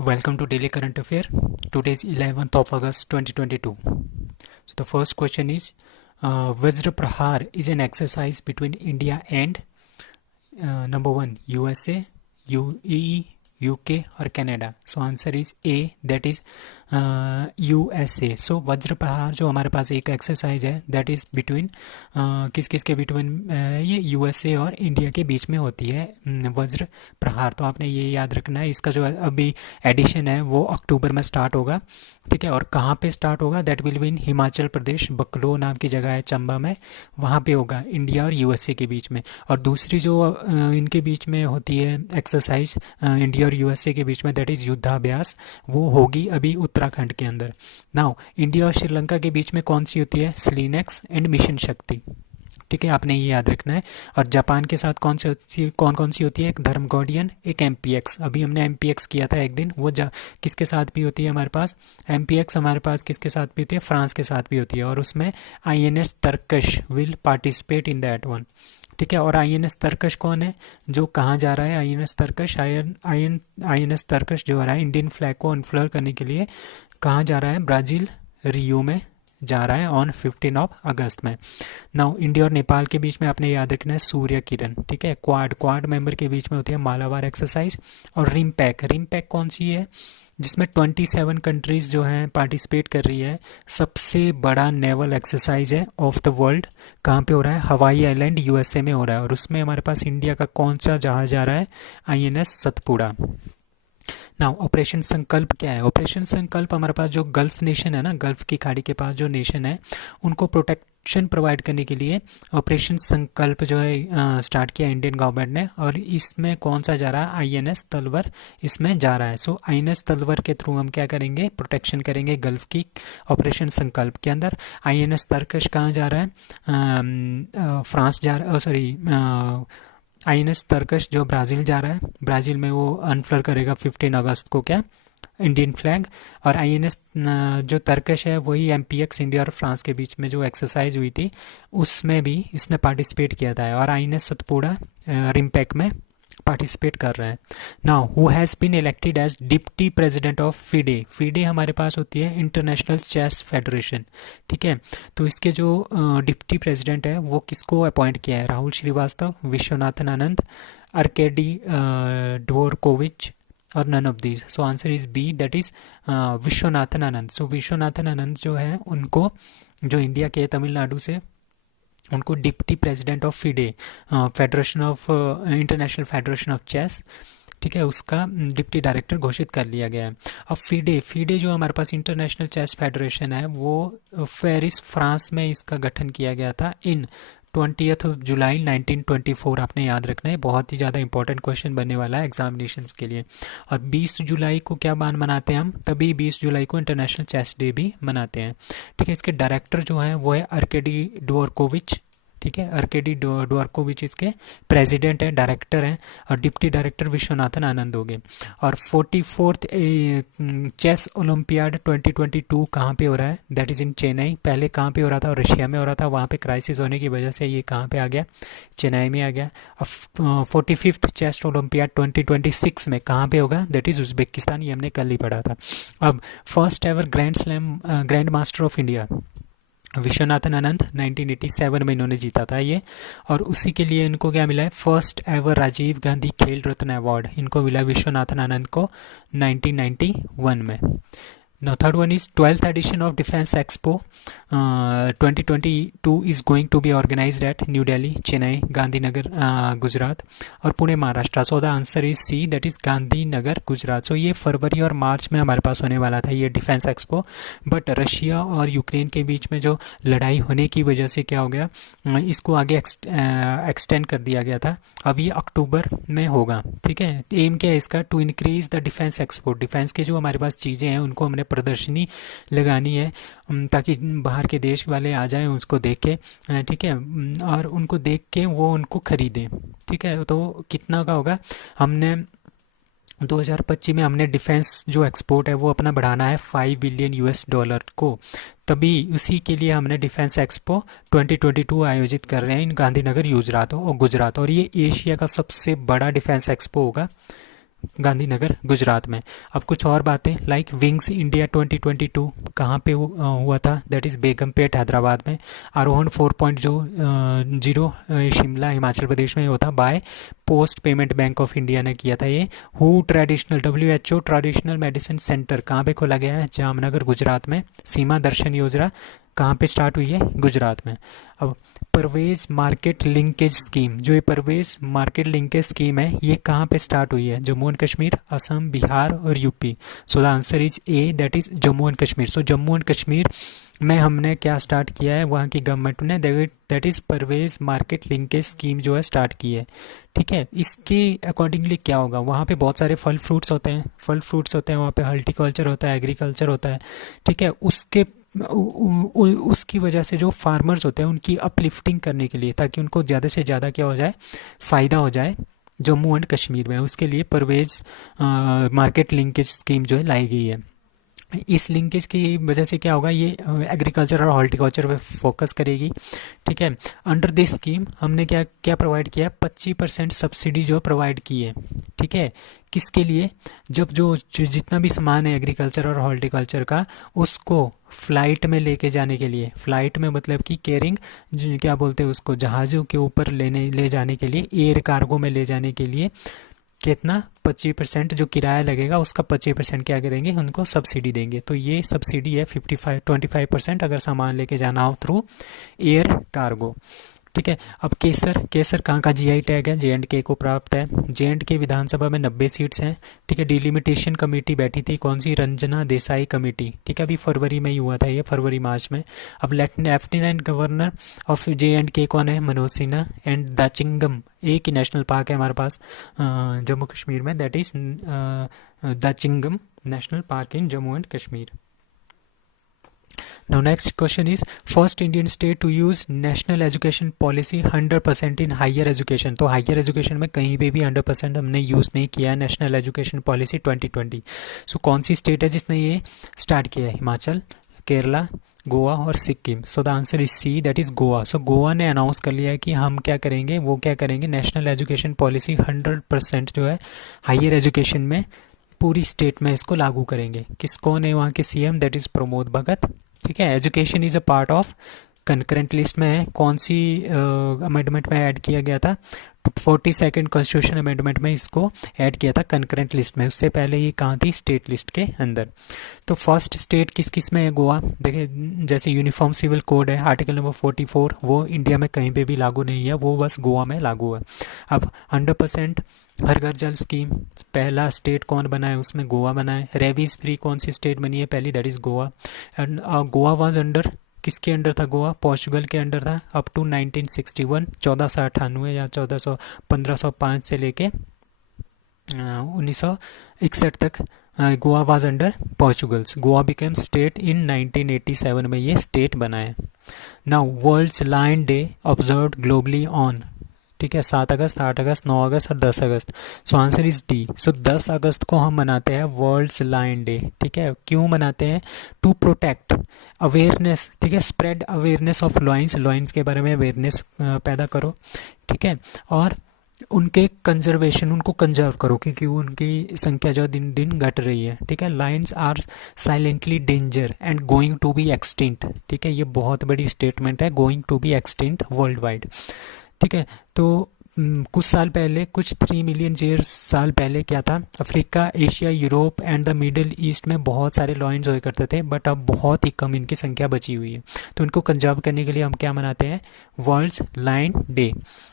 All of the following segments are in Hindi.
Welcome to Daily Current Affair. Today is 11th of August 2022. So the first question is Vajra Prahar is an exercise between India and number 1 USA, UAE, UK or Canada. So answer is A, that is USA. So वज्र प्रहार जो हमारे पास एक एक्सरसाइज है दैट इज़ बिटवीन किस किस के बिटवीन ये यूएसए और इंडिया के बीच में होती है वज्र प्रहार. तो आपने ये याद रखना है. इसका जो अभी एडिशन है वो अक्टूबर में स्टार्ट होगा. ठीक है. और कहाँ पे स्टार्ट होगा? That will be in Himachal Pradesh. Bakloh नाम की जगह है चंबा में, वहाँ पे होगा इंडिया और यूएसए के बीच में. और दूसरी जो इनके बीच में होती है एक्सरसाइज इंडिया और यूएसए के बीच में दैट इज़ युद्धाभ्यास, वो होगी अभी उत्तराखंड के अंदर. नाउ इंडिया और श्रीलंका के बीच में कौन सी होती है? स्लीनेक्स एंड मिशन शक्ति. ठीक है, आपने ये याद रखना है. और जापान के साथ कौन कौन सी होती है? एक धर्मगोडियन, एक एमपीएक्स. अभी हमने एमपीएक्स किया था एक दिन. वो किसके साथ भी होती है हमारे पास? एमपीएक्स हमारे पास किसके साथ भी होती है? फ्रांस के साथ भी होती है. और उसमें INS Tarkash will participate in that one. ठीक है. और आईएनएस तरकश कौन है? जो कहाँ जा रहा है आईएनएस तरकश? आईएनएस तरकश जो आ रहा है इंडियन फ्लैग को अनफ्लर करने के लिए कहाँ जा रहा है? ब्राज़ील रियो में जा रहा है ऑन 15 अगस्त में. नाउ इंडिया और नेपाल के बीच में आपने याद रखना है सूर्य किरण. ठीक है. क्वाड मेंबर के बीच में होती है मालाबार एक्सरसाइज. और रिमपैक कौन सी है? जिसमें 27 कंट्रीज जो हैं पार्टिसिपेट कर रही है. सबसे बड़ा नेवल एक्सरसाइज है ऑफ द वर्ल्ड. कहाँ पे हो रहा है? हवाई आइलैंड यूएसए में हो रहा है. और उसमें हमारे पास इंडिया का कौन सा जहाज जा रहा है? आईएनएस सतपुड़ा. नाउ ऑपरेशन संकल्प क्या है? ऑपरेशन संकल्प हमारे पास जो गल्फ नेशन है ना, गल्फ की खाड़ी के पास जो नेशन है उनको प्रोटेक्शन प्रोवाइड करने के लिए ऑपरेशन संकल्प जो है स्टार्ट किया इंडियन गवर्नमेंट ने. और इसमें कौन सा जा रहा है? आईएनएस तलवर इसमें जा रहा है. सो आईएनएस तलवर के थ्रू हम क्या करेंगे? प्रोटेक्शन करेंगे गल्फ की ऑपरेशन संकल्प के अंदर. आईएनएस तरकश कहाँ जा रहा है? फ्रांस जा रहा है. सॉरी, आईएनएस तरकश जो ब्राज़ील जा रहा है. ब्राज़ील में वो अनफ्लर करेगा 15 अगस्त को क्या? Indian flag. और आईएनएस जो तरकश है वही एमपीएक्स इंडिया और फ्रांस के बीच में जो एक्सरसाइज हुई थी उसमें भी इसने पार्टिसिपेट किया था. और आईएनएस सतपुड़ा रिमपैक में पार्टिसिपेट कर रहा है. Now who has been elected as deputy president of FIDE. FIDE हमारे पास होती है इंटरनेशनल चेस फेडरेशन. ठीक है. तो इसके जो डिप्टी प्रेसिडेंट है वो किसको अपॉइंट किया है? राहुल श्रीवास्तव, विश्वनाथन आनंद, आर्केडी ड्वोरकोविच और none of these. So answer is B, that is Viswanathan Anand. So Viswanathan Anand जो है उनको, जो इंडिया के तमिलनाडु से, उनको deputy president of FIDE, federation of international federation of chess, ठीक है, उसका डिप्टी डायरेक्टर घोषित कर लिया गया है. अब फीडे जो हमारे पास इंटरनेशनल चेस फेडरेशन है वो पेरिस फ्रांस में इसका गठन किया गया था इन 20 जुलाई 1924. आपने याद रखना है, बहुत ही ज़्यादा इंपॉर्टेंट क्वेश्चन बनने वाला है एग्जामिनेशंस के लिए. और 20 जुलाई को क्या मनाते हैं हम? तभी 20 जुलाई को इंटरनेशनल चेस डे भी मनाते हैं. ठीक है. इसके डायरेक्टर जो है वो है आर्केडी ड्वोरकोविच. ठीक है. आर्केडी ड्वोरकोविच इसके प्रेसिडेंट है, डायरेक्टर हैं. और डिप्टी डायरेक्टर विश्वनाथन आनंद हो गए. और 44th चेस ओलंपियाड 2022 कहाँ पे हो रहा है? That is in Chennai. पहले कहाँ पे हो रहा था? रशिया में हो रहा था. वहाँ पे क्राइसिस होने की वजह से ये कहाँ पे आ गया? चेन्नई में आ गया. अब 45th चेस ओलंपियाड 2026 में कहाँ पे होगा? That is Uzbekistan. ये हमने कल ही पढ़ा था. अब first ever grand master of India Viswanathan Anand 1987 में इन्होंने जीता था ये. और उसी के लिए इनको क्या मिला है? फर्स्ट एवर राजीव गांधी खेल रत्न अवार्ड इनको मिला विश्वनाथन आनंद को 1991 में. Now third one is 12th edition of Defense Expo 2022 is going to be organized at New Delhi, Chennai, Gandhinagar, Gujarat और Pune Maharashtra. So the answer is C, that is Gandhinagar Gujarat. So ये फरवरी और मार्च में हमारे पास होने वाला था ये डिफेंस एक्सपो. बट रशिया और यूक्रेन के बीच में जो लड़ाई होने की वजह से क्या हो गया, इसको आगे एक्सटेंड कर दिया गया था. अब ये अक्टूबर में होगा. ठीक है. एम क्या है इसका? To increase the defence export. Defence के जो हमारे पास चीज़ें हैं उनको हमने प्रदर्शनी लगानी है ताकि बाहर के देश वाले आ जाएं उसको देख के. ठीक है. और उनको देख के वो उनको खरीदें. ठीक है. तो कितना का होगा? हमने 2025 में हमने डिफेंस जो एक्सपोर्ट है वो अपना बढ़ाना है $5 बिलियन को. तभी उसी के लिए हमने डिफेंस एक्सपो 2022 आयोजित कर रहे हैं इन गांधीनगर गुजरात. और ये एशिया का सबसे बड़ा डिफेंस एक्सपो होगा. गांधीनगर गुजरात में। अब कुछ और बातें लाइक विंग्स इंडिया 2022 कहाँ पे हुआ था, दैट इज़ बेगमपेट हैदराबाद में। आरोहण 4.0 शिमला हिमाचल प्रदेश में होता by post payment bank of India ने किया था ये। Who traditional WHO traditional medicine centre कहाँ पे खोला गया है, जामनगर गुजरात में। सीमा दर्शन योजना कहाँ पे स्टार्ट हुई है, गुजरात में। अब परवेज मार्केट लिंकेज स्कीम, जो ये परवेज मार्केट लिंकेज स्कीम है ये कहाँ पे स्टार्ट हुई है, जम्मू एंड कश्मीर, असम, बिहार और UP. So the answer is A, that is Jammu and Kashmir. So Jammu and Kashmir में हमने क्या स्टार्ट किया है, वहाँ की गवर्नमेंट ने दैट इज़ परवेज मार्केट लिंकेज स्कीम जो है स्टार्ट की है। ठीक है, इसके अकॉर्डिंगली क्या होगा, वहाँ पे बहुत सारे फल फ्रूट्स होते हैं, वहाँ पे हॉर्टिकल्चर होता है, एग्रीकल्चर होता है। ठीक है, उसकी वजह से जो फार्मर्स होते हैं उनकी अपलिफ्टिंग करने के लिए, ताकि उनको ज़्यादा से ज़्यादा क्या हो जाए, फ़ायदा हो जाए जम्मू एंड कश्मीर में, उसके लिए परवेज मार्केट लिंकेज स्कीम जो है लाई गई है। इस लिंकेज की वजह से क्या होगा, ये एग्रीकल्चर और हॉर्टिकल्चर पे फोकस करेगी। ठीक है, अंडर दिस स्कीम हमने क्या क्या प्रोवाइड किया है, 25% सब्सिडी जो प्रोवाइड की है। ठीक है, किसके लिए, जब जो जितना भी सामान है एग्रीकल्चर और हॉर्टिकल्चर का, उसको फ्लाइट में लेके जाने के लिए, फ्लाइट में मतलब कि कैरिंग, क्या बोलते हैं उसको, जहाज़ों के ऊपर ले जाने के लिए, एयर कार्गो में ले जाने के लिए कितना, 25% जो किराया लगेगा उसका 25% क्या करेंगे, उनको सब्सिडी देंगे। तो ये सब्सिडी है 25% अगर सामान लेके जाना हो थ्रू एयर कार्गो। ठीक है, अब केसर कहाँ का GI टैग है, J&K को प्राप्त है। J&K विधानसभा में 90 सीट्स हैं। ठीक है, डिलिमिटेशन कमेटी बैठी थी, कौन सी, रंजना देसाई कमेटी। ठीक है, अभी फरवरी में ही हुआ था ये, फरवरी मार्च में। अब लेफ्टिनेंट गवर्नर ऑफ J&K कौन है, मनोज सिन्हा। एंड दाचिंगम, एक ही नेशनल पार्क है हमारे पास जम्मू कश्मीर में, that is Dachigam national park in Jammu and Kashmir. Now next question is first Indian state to use national education policy 100% in higher education। तो हायर एजुकेशन में कहीं पे भी 100% हमने यूज़ नहीं किया है नेशनल एजुकेशन पॉलिसी 2020। सो कौन सी स्टेट है जिसने ये स्टार्ट किया है, हिमाचल, केरला, गोवा और Sikkim. So the answer is C, that is Goa. So Goa ने अनाउंस कर लिया है कि हम क्या करेंगे, वो क्या करेंगे, नेशनल एजुकेशन पॉलिसी 100% जो है हायर एजुकेशन में पूरी स्टेट में इसको लागू करेंगे। कौन है वहाँ के CM, that is Pramod Bhagat. ठीक है, education is a part of concurrent list में है, कौन सी अमेंडमेंट में ऐड किया गया था, 42nd कॉन्स्टिट्यूशन अमेंडमेंट में इसको ऐड किया था कंकरेंट लिस्ट में। उससे पहले ये कहाँ थी, स्टेट लिस्ट के अंदर। तो फर्स्ट स्टेट किस किस में है, गोवा। देखिए, जैसे यूनिफॉर्म सिविल कोड है आर्टिकल नंबर 44, वो इंडिया में कहीं पे भी लागू नहीं है, वो बस गोवा में लागू है। अब 100% हर घर जल स्कीम, पहला स्टेट कौन बना है, उसमें गोवा बना है। रेबीज फ्री कौन सी स्टेट बनी है पहली, that is Goa. And Goa was under, किसके अंडर था गोवा, पोर्चुगल के अंडर था अप टू 1961, 1498 या 1505 से लेके 1961 तक Goa was under Portugals. Goa became state in 1987 में ये स्टेट बना है। Now world's lion day observed globally on, ठीक है, 7 अगस्त, 8 अगस्त, 9 अगस्त और 10 अगस्त। So answer is D. So 10 अगस्त को हम मनाते हैं वर्ल्ड्स लायन डे। ठीक है, क्यों मनाते हैं, टू प्रोटेक्ट अवेयरनेस, ठीक है, स्प्रेड अवेयरनेस ऑफ लॉइंस के बारे में अवेयरनेस पैदा करो। ठीक है, और उनके कंजर्वेशन, उनको कंजर्व करो क्योंकि उनकी संख्या जो दिन दिन घट रही है। ठीक है, lions are silently danger and going to be extinct. ठीक है, ये बहुत बड़ी स्टेटमेंट है, going to be extinct worldwide. ठीक है, तो कुछ साल पहले, कुछ 3 मिलियन साल पहले क्या था, Africa, Asia, Europe and the middle east में बहुत सारे लॉयंस हुए करते थे, बट अब बहुत ही कम इनकी संख्या बची हुई है। तो इनको कंजर्व करने के लिए हम क्या मनाते हैं, वर्ल्ड्स लायन डे।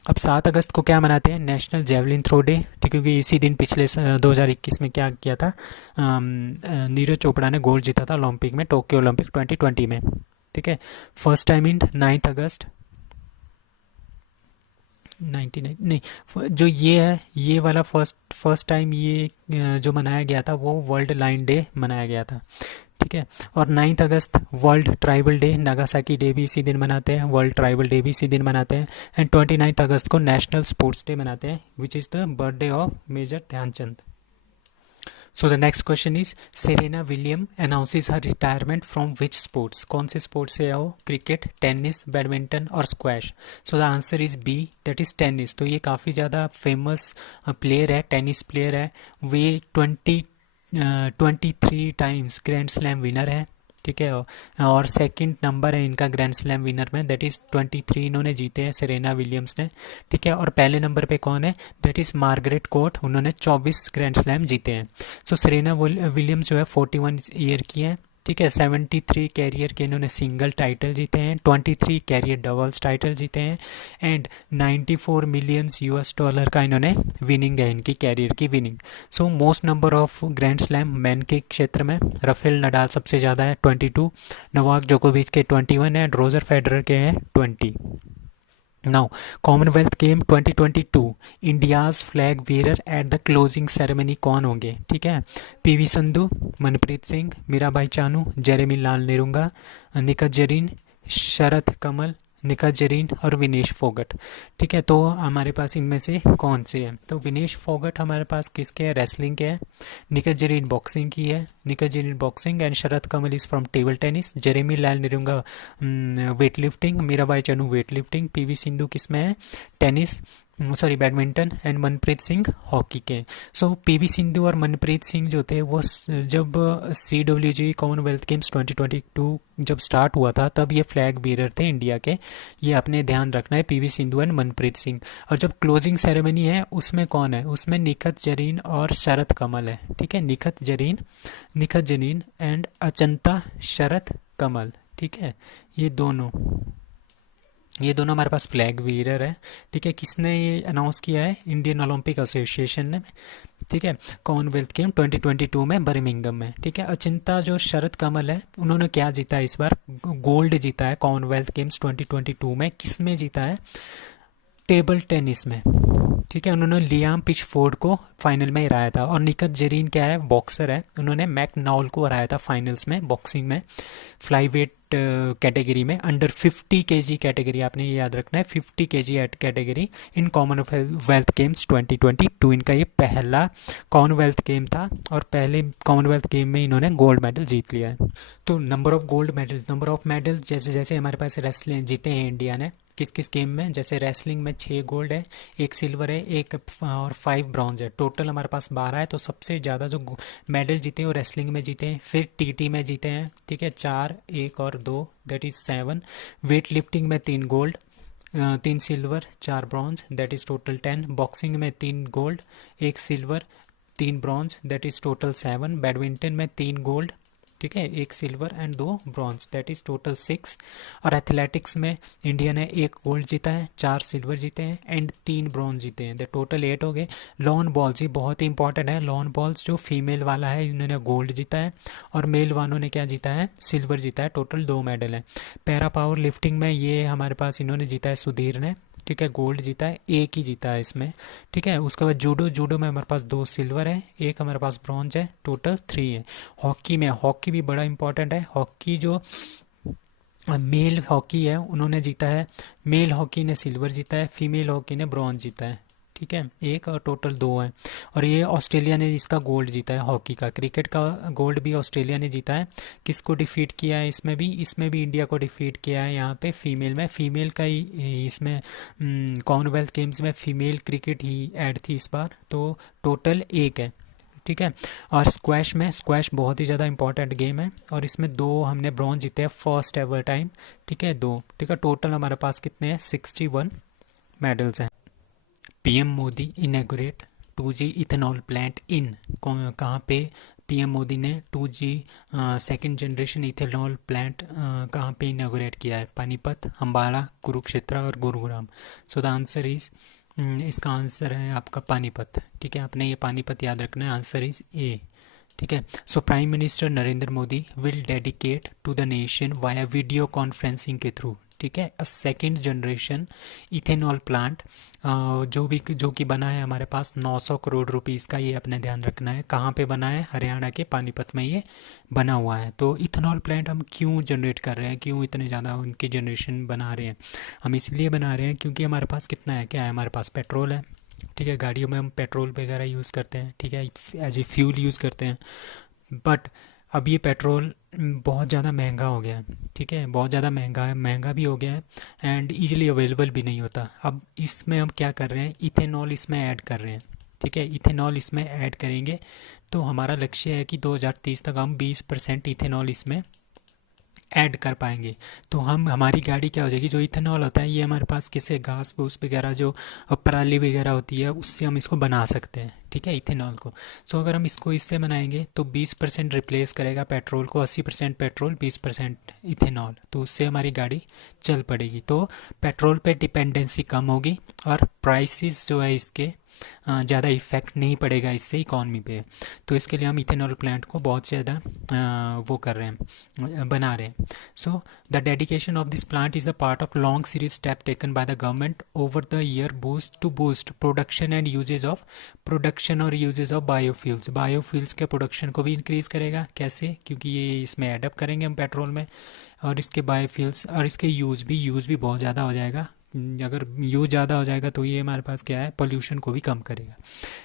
अब 7 अगस्त को क्या मनाते हैं, नेशनल जेवलिन थ्रो डे। ठीक, क्योंकि इसी दिन पिछले 2021 में क्या किया था, नीरज चोपड़ा ने गोल्ड जीता था ओलंपिक में, टोक्यो ओलंपिक 2020 में। ठीक है, फर्स्ट टाइम इन 9 अगस्त 99 नहीं, जो ये है, ये वाला फर्स्ट टाइम ये जो मनाया गया था वो वर्ल्ड लायन डे मनाया गया था। ठीक है, और 9 अगस्त world tribal day, Nagasaki day भी इसी दिन मनाते हैं, वर्ल्ड ट्राइबल डे भी इसी दिन मनाते हैं। एंड 29 अगस्त को नेशनल स्पोर्ट्स डे मनाते हैं, which is the birthday of major Dhyanchand. So the next question is Serena William announces her retirement from which sports, कौन से स्पोर्ट्स से है वो? क्रिकेट, टेनिस, बैडमिंटन और squash. So the answer is B, that is tennis. तो ये काफ़ी ज़्यादा फेमस प्लेयर है, टेनिस प्लेयर है। वे 23 टाइम्स ग्रैंड स्लैम विनर है, ठीक है। और सेकंड नंबर है इनका ग्रैंड स्लैम विनर में, दैट इज़ 23 इन्होंने जीते हैं सेरेना विलियम्स ने, ठीक है। और पहले नंबर पे कौन है? दैट इज़ मार्गरेट कोर्ट, उन्होंने 24 ग्रैंड स्लैम जीते हैं। सो सेरेना विलियम्स जो है 41 ईयर की है, ठीक है। 73 कैरियर के इन्होंने सिंगल टाइटल जीते हैं, 23 कैरियर डबल्स टाइटल जीते हैं एंड 94 मिलियंस यूएस डॉलर का इन्होंने विनिंग है, इनकी कैरियर की winning. So most number of grand slam man के क्षेत्र में राफेल नडाल सबसे ज़्यादा है 22, नोवाक जोकोविच के 21 है, रोजर फेडरर के हैं 20। Now Commonwealth game 2022 India's flag bearer at the closing ceremony कौन होंगे? ठीक है, पीवी संधू, मनप्रीत सिंह, मीराबाई चानू, जेरेमी लाल नेरुंगा, निखत जरीन, शरद कमल, निखत जरीन और विनेश फोगट। ठीक है, तो हमारे पास इनमें से कौन से हैं? तो विनेश फोगट हमारे पास किसके हैं? रेसलिंग के हैं। निखत जरीन बॉक्सिंग की है, Nikhat Zareen boxing and Sharath Kamal is from table tennis. Jeremy Lalrinnunga weight lifting, Mirabai Chanu weight lifting, PV Sindhu किस में है? Tennis, sorry badminton and Manpreet Singh hockey के। सो पीवी सिंधु और मनप्रीत सिंह जो थे वो जब CWG कॉमनवेल्थ गेम्स 2022 जब स्टार्ट हुआ था तब ये फ्लैग बीरर थे इंडिया के, ये अपने ध्यान रखना है, पीवी सिंधु एंड मनप्रीत सिंह। और जब क्लोजिंग सेरेमनी है उसमें कौन है? उसमें निखत जरीन और शरद कमल है, ठीक है। निखत जरीन एंड अचंता शरद कमल, ठीक है। ये दोनों हमारे पास फ्लैग बीरर है, ठीक है। किसने ये अनाउंस किया है? इंडियन ओलंपिक एसोसिएशन ने, ठीक है, कॉमनवेल्थ गेम 2022 में बर्मिंघम में, ठीक है। अचिंता जो शरद कमल है उन्होंने क्या जीता है इस बार? गोल्ड जीता है कॉमनवेल्थ गेम्स 2022 में। किस में जीता है? टेबल टेनिस में, ठीक है। उन्होंने लियाम पिचफोर्ड को फाइनल में हराया था। और निखत जरीन क्या है? बॉक्सर है, उन्होंने मैकनॉल को हराया था फाइनल्स में बॉक्सिंग में, फ्लाईवेट कैटेगरी में, अंडर 50 केजी कैटेगरी, आपने ये याद रखना है, 50 KG category in Commonwealth games 2022। इनका ये पहला कॉमनवेल्थ गेम था और पहले कॉमनवेल्थ गेम में इन्होंने गोल्ड मेडल जीत लिया है। तो नंबर ऑफ मेडल्स जैसे जैसे हमारे पास रेसलिंग जीते हैं इंडिया ने किस किस गेम में, जैसे रेसलिंग में 6 गोल्ड है, 1 सिल्वर है, 1 और 5 ब्रॉन्ज है, टोटल हमारे पास 12 है। तो सबसे ज़्यादा जो मेडल जीते हैं वो रेसलिंग में जीते हैं, फिर TT में जीते हैं, ठीक है, 4, 1 और 2, दैट इज़ 7। वेट लिफ्टिंग में 3 gold, 3 silver, 4 bronze, that is total 10। Boxing में 3 gold, 1 silver, 3 bronze, that is total 7। Badminton में 3 गोल्ड, ठीक है, 1 silver and 2 bronze, that is total 6। और एथलेटिक्स में इंडिया ने 1 गोल्ड जीता है, 4 सिल्वर जीते हैं एंड 3 ब्रॉन्ज जीते हैं, द टोटल 8 हो गए। लॉन बॉल्स ये बहुत ही इंपॉर्टेंट है, लॉन बॉल्स जो फीमेल वाला है इन्होंने गोल्ड जीता है और मेल वालों ने क्या जीता है? सिल्वर जीता है, टोटल 2 मेडल हैं। पैरा पावर लिफ्टिंग में ये हमारे पास इन्होंने जीता है, सुधीर ने, ठीक है, गोल्ड जीता है, 1 ही जीता है इसमें, ठीक है। उसके बाद जूडो में हमारे पास 2 सिल्वर है, 1 हमारे पास ब्रॉन्ज है, टोटल 3 है। हॉकी भी बड़ा इंपॉर्टेंट है। हॉकी जो मेल हॉकी है उन्होंने जीता है, मेल हॉकी ने सिल्वर जीता है, फीमेल हॉकी ने ब्रॉन्ज जीता है, ठीक है, 1 और टोटल 2 है। और ये ऑस्ट्रेलिया ने इसका गोल्ड जीता है हॉकी का। क्रिकेट का गोल्ड भी ऑस्ट्रेलिया ने जीता है। किसको डिफीट किया है इसमें भी इंडिया को डिफीट किया है यहाँ पे फीमेल का ही इसमें कॉमनवेल्थ गेम्स में फीमेल क्रिकेट ही ऐड थी इस बार, तो टोटल 1 है, ठीक है। और स्क्वैश बहुत ही ज़्यादा इंपॉर्टेंट गेम है और इसमें 2 हमने ब्रॉन्ज जीते हैं फर्स्ट एवर टाइम, ठीक है, 2, ठीक है। टोटल हमारे पास कितने हैं? 61 मेडल्स हैं। PM Modi inaugurate 2G ethanol plant in, कहाँ पे PM मोदी ने 2G second generation ethanol plant कहाँ पे इनॉग्रेट किया है? पानीपत, अम्बाला, कुरुक्षेत्र और गुरुग्राम। सो द आंसर इज़, इसका आंसर है आपका पानीपत, ठीक है। आपने ये पानीपत याद रखना है, आंसर इज़ A, ठीक है। So prime minister Narendra Modi will dedicate to the nation via video conferencing के थ्रू, ठीक है, a second generation ethanol plant जो कि बना है हमारे पास 900 करोड़ रुपीस का, ये अपने ध्यान रखना है। कहाँ पे बना है? हरियाणा के पानीपत में ये बना हुआ है। तो इथेनॉल प्लांट हम क्यों जनरेट कर रहे हैं, क्यों इतने ज़्यादा उनकी जनरेशन बना रहे हैं? हम इसलिए बना रहे हैं क्योंकि हमारे पास कितना है, क्या है, हमारे पास पेट्रोल है, ठीक है, गाड़ियों में हम पेट्रोल वगैरह यूज़ करते हैं, ठीक है, एज ए फ्यूल यूज़ करते हैं। बट अब ये पेट्रोल बहुत ज़्यादा महंगा हो गया है, ठीक है, बहुत ज़्यादा महंगा है, महंगा भी हो गया है एंड इजीली अवेलेबल भी नहीं होता। अब इसमें हम क्या कर रहे हैं, इथेनॉल इसमें ऐड कर रहे हैं, ठीक है, इथेनॉल इसमें ऐड करेंगे। तो हमारा लक्ष्य है कि 2030 तक हम 20% इथेनॉल इसमें ऐड कर पाएंगे। तो हम हमारी गाड़ी क्या हो जाएगी, जो इथेनॉल होता है ये हमारे पास किसे घास फूस वगैरह जो पराली वगैरह होती है उससे हम इसको बना सकते हैं, ठीक है, इथेनॉल को। सो अगर हम इसको इससे बनाएंगे तो 20% रिप्लेस करेगा पेट्रोल को, 80% पेट्रोल 20% इथेनॉल, तो उससे हमारी गाड़ी चल पड़ेगी। तो पेट्रोल पे डिपेंडेंसी कम होगी और प्राइसेस जो है इसके ज़्यादा इफेक्ट नहीं पड़ेगा इससे इकॉनमी पे। तो इसके लिए हम इथेनॉल प्लांट को बहुत ज़्यादा वो कर रहे हैं, बना रहे हैं। So the dedication of this plant is a part of long series step taken by the government over the year boost production and usages of biofuels. Biofuels के प्रोडक्शन को भी इंक्रीज़ करेगा। कैसे? क्योंकि ये इसमें एडअप करेंगे हम पेट्रोल में, और इसके बायोफ्यूल्स और इसके यूज़ भी बहुत ज़्यादा हो जाएगा। अगर यूज़ ज़्यादा हो जाएगा तो ये हमारे पास क्या है, पोल्यूशन को भी कम करेगा,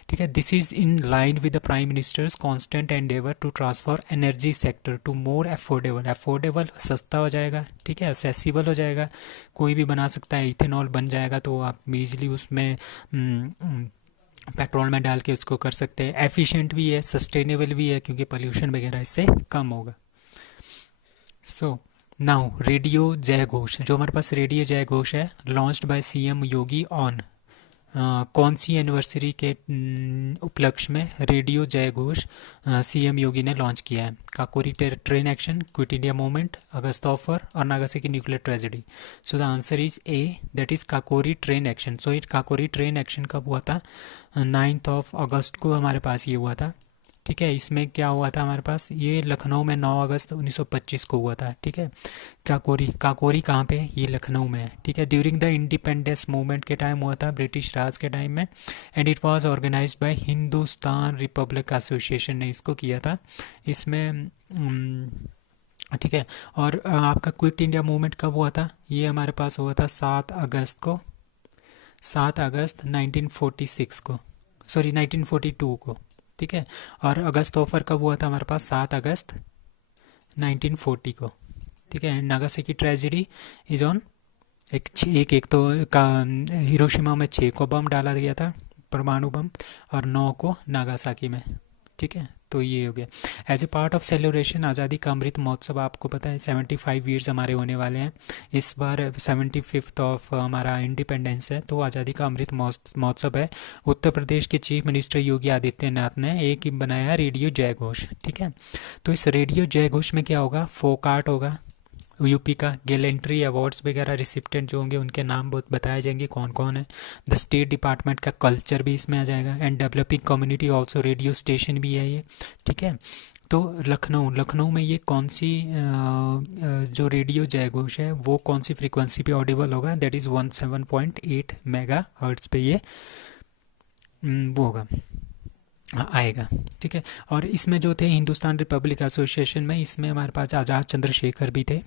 ठीक है। This is in line with the prime minister's constant endeavour to transfer energy sector to more affordable सस्ता हो जाएगा, ठीक है, असेसिबल हो जाएगा, कोई भी बना सकता है। इथेनॉल बन जाएगा तो आप ईजिली उसमें पेट्रोल में डाल के उसको कर सकते हैं। एफिशिएंट भी है, सस्टेनेबल भी है, क्योंकि पोल्यूशन वगैरह इससे कम होगा। सो नाउ रेडियो जय घोष, जो हमारे पास रेडियो जय घोष है, launched by CM Yogi on कौन सी एनिवर्सरी के उपलक्ष्य में रेडियो जय घोष सीएम योगी ने लॉन्च किया है? Kakori train action, quit India movement, August offer और Nagasaki nuclear tragedy. So the answer is A, that is Kakori train action. So it Kakori train action कब हुआ था? 9 अगस्त को हमारे पास ये हुआ था, ठीक है। इसमें क्या हुआ था हमारे पास, ये लखनऊ में 9 अगस्त 1925 को हुआ था, ठीक है। काकोरी कहाँ पे? ये लखनऊ में है, ठीक है। ड्यूरिंग द इंडिपेंडेंस मूवमेंट के टाइम हुआ था, ब्रिटिश राज के टाइम में, and it was organised by Hindustan Republic Association ने इसको किया था। इसमें ठीक है। और आपका क्विट इंडिया मूवमेंट कब हुआ था? ये हमारे पास हुआ था 7 अगस्त को, 7 अगस्त 1946 को, सॉरी 1942 को, ठीक है। और अगस्त ऑफर कब हुआ था हमारे पास? 7 अगस्त 1940 को, ठीक है। नागासाकी ट्रेजेडी इज ऑन एक तो का हिरोशिमा में 6 को बम डाला गया था, परमाणु बम, और 9 को नागासाकी में, ठीक है। तो ये हो गया। As a part of celebration आज़ादी का अमृत महोत्सव, आपको पता है 75 ईयर्स हमारे होने वाले हैं इस बार, 75th ऑफ हमारा इंडिपेंडेंस है, तो आज़ादी का अमृत महोत्सव है। उत्तर प्रदेश के चीफ मिनिस्टर योगी आदित्यनाथ ने एक बनाया रेडियो जय घोष, ठीक है। तो इस रेडियो जय घोष में क्या होगा? फोक आर्ट होगा यूपी का, गैलेंट्री अवार्ड्स वगैरह रिसिप्टेंट जो होंगे उनके नाम बहुत बताए जाएंगे कौन कौन है। द स्टेट डिपार्टमेंट का कल्चर भी इसमें आ जाएगा, and developing community also radio station भी है ये, ठीक है। तो लखनऊ में ये कौन सी जो रेडियो जय घोष है वो कौन सी फ्रीक्वेंसी पे ऑडिबल होगा? दैट इज़ 17.8 मेगा हर्ट्स पे ये वो होगा, आएगा, ठीक है। और इसमें जो थे हिंदुस्तान रिपब्लिक एसोसिएशन में, इसमें हमारे पास आज़ाद चंद्रशेखर भी थे,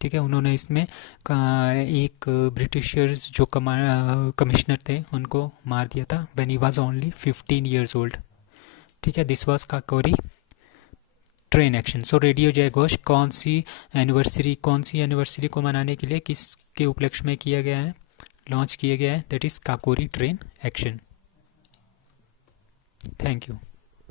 ठीक है। उन्होंने इसमें एक ब्रिटिशर्स जो कमिश्नर थे उनको मार दिया था when he was only 15 years old, ठीक है। This was Kakori train action. So radio जय घोष कौन सी एनिवर्सरी को मनाने के लिए किसके उपलक्ष्य में किया गया है, लॉन्च किया गया है? That is Kakori train action. Thank you.